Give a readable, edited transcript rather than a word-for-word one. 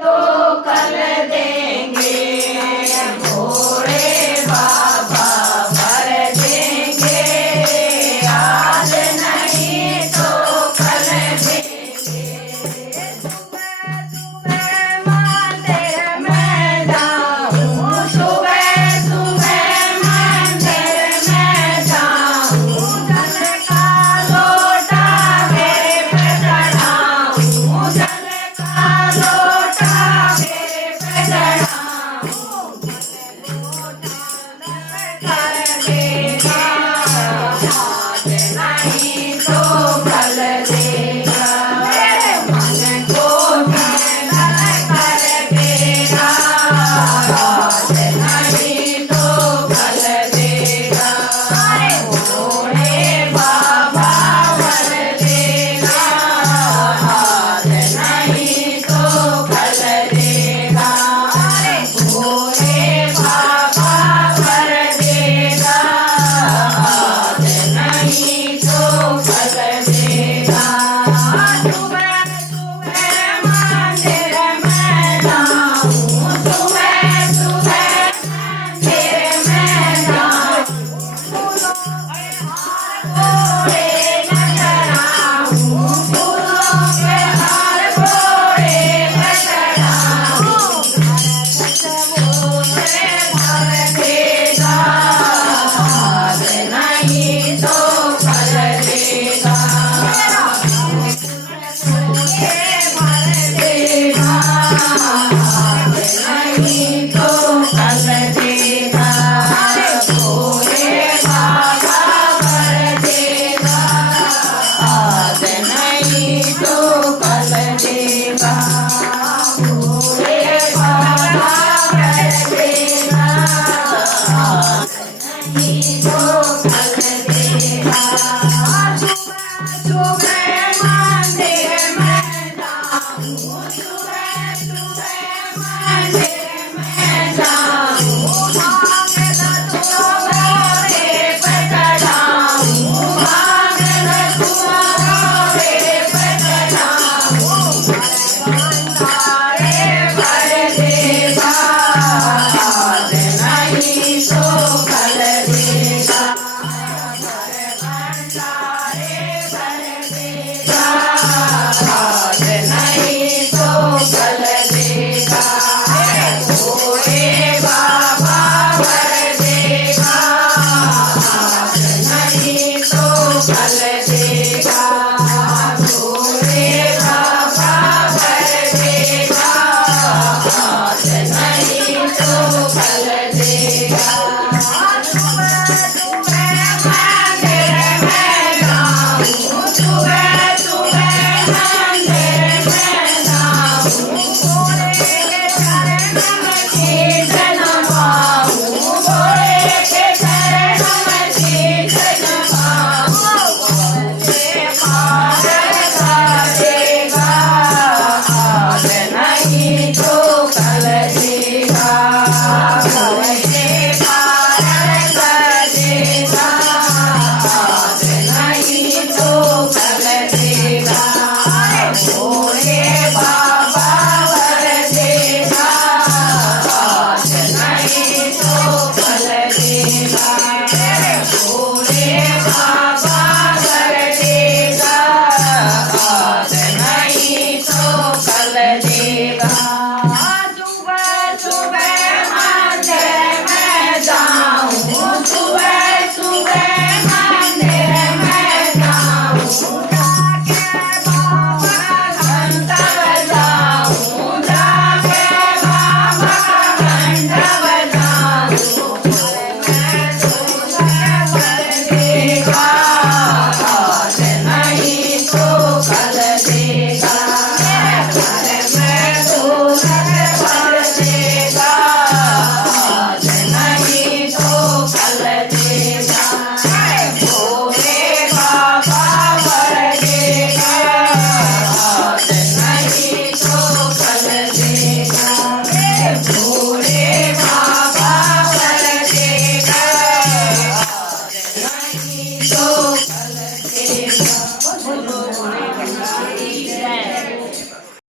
तो कल देंगे भोले बाबा भर देंगे आज नहीं तो कल देंगे। सुबह सुबह मंदिर में जाऊं सुबह सुबह मंदिर में जाऊं जल का लोटा मेरे पे चढ़ाऊं जल का लोटा मेरे पे चढ़ाऊं कर देगा आज नहीं तो कल देगा मेरे मन को ठंडा कर देगा आज नहीं तो कल देगा भोले बाबा भर देगा आज नहीं तो कल देगा भोले बाबा भर देगा आज नहीं तो कल देगा। सुबह सुबह मंदिर में जाऊं सुबह सुबह मंदिर में जाऊं घोड़े नजर आऊं फूलों के हार घोड़े नजर आऊं बोले भर देगा आज नहीं तो कल देगा भर देगा आज नहीं तो कल देगा भोले बाबा भर देगा आज नहीं तो कल देगा भोले बाबा भर देगा आज नहीं तो कल देगा। सुबह सुबह मंदिर में जाऊं सुबह सुबह मंदिर में जाऊं भांग लड्डू घोड़े पे चढ़ाऊं भांग लड्डू घोड़े पे चढ़ाऊं भंडारे भर देगा आज नहीं तो कल देगा भंडारे भर देगा आज नहीं तो कल देगा भोले बाबा भर देगा आज नहीं तो कल देगा भोले बाबा भर देगा आज नहीं तो कल देगा। सुबह सुबह मंदिर में जाऊं सुबह सुबह मंदिर में जाऊं भोले के चरण में शीश नवाऊं भोले के चरण में शीश नवाऊं भोले पार कर देगा आज नहीं तो कल देगा भोले पार कर देगा आज नहीं तो कल देगा भोले बाबा भर देगा आज नहीं तो कल देगा भोले बाबा भर देगा आज नहीं तो कल देगा।